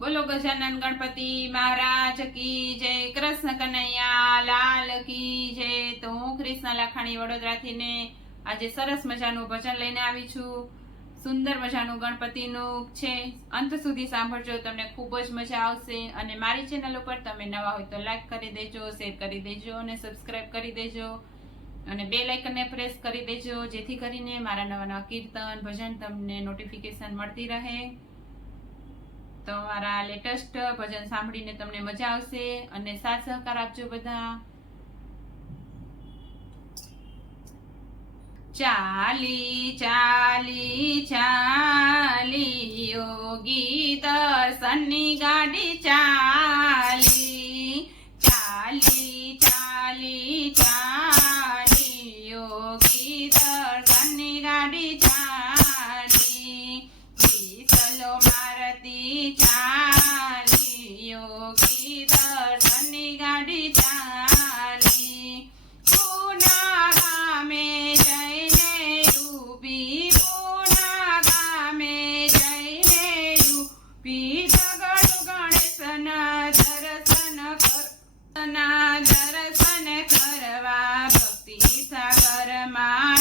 બોલો ગજાનન ગણપતિ મહારાજ કી જય, કૃષ્ણ કનૈયા, લાલ કી જય. તો હું કૃષ્ણ લાખાણી વડોદરાથી ને આજે સરસ મજાનું ભજન લઈને આવી છું. સુંદર મજાનું ગણપતિનું છે. અંત સુધી સાંભળજો, તમને ખૂબ જ મજા આવશે. અને મારી ચેનલ ઉપર તમે નવા હોય તો લાઈક કરી દેજો શેર કરી દેજો અને સબસ્ક્રાઇબ કરી દેજો. અને બે લાઇકનને પ્રેસ કરી દેજો, જેથી કરીને મારા નવા નવા કીર્તન, ભજન તમને નોટિફિકેશન મળતી રહે. તો મારા લેટેસ્ટ ભજન સાંભળીને તમને મજા આવશે અને સાથ સહકાર આપજો બધા. ચાલી ચાલી ચાલી, યોગી દર્શનની ગાડી ચાલી my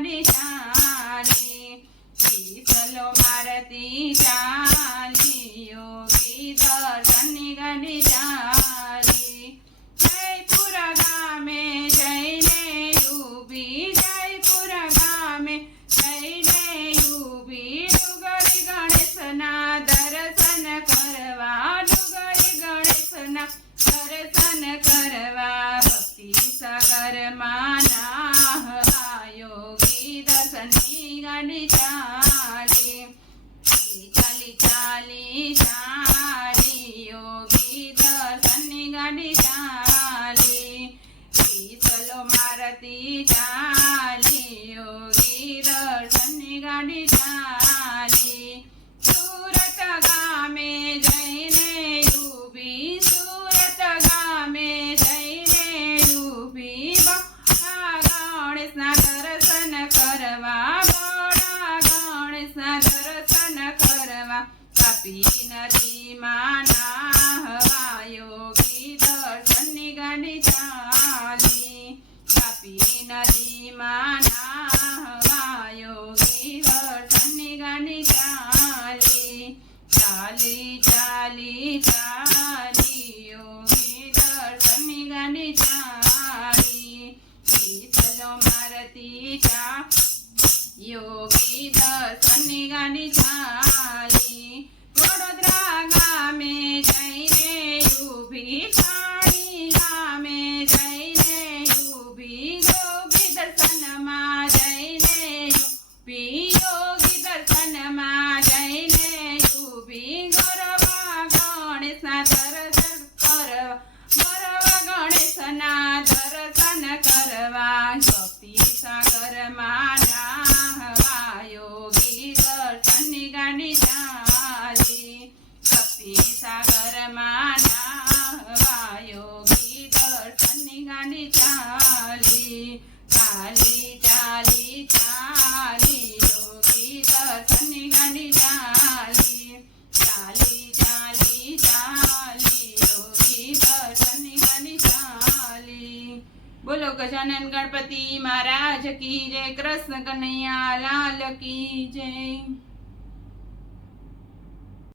ચાલી શીતલો મારતી ચાલી યોગી દર્શનની ચાલી જયપુર ગામે જઈને યુબી જયપુર ગામે જઈને યુબી ડુગરી ગણેશના દર્શન કરવા ડુગરી ગણેશના દર્શન કરવા ભક્તિ સાગરમાં નાહવાયો દર્શનની તાપી નદીમાં નાહવાયો ગી દર્શનની ગાડી ચાલી તાપી નદીમાં નાહવાયો ગી દર્શનની ગાડી ચાલી ચાલી ચાલી ચાલી યોગી દર્શનની ગાડી ચાલી ચલો મારતી ચા યોગી દર્શનની ગાડી ચાલી બોલો ગજાનન ગણપતિ મહારાજ કી જય કૃષ્ણ કનૈયા લાલ કી જય.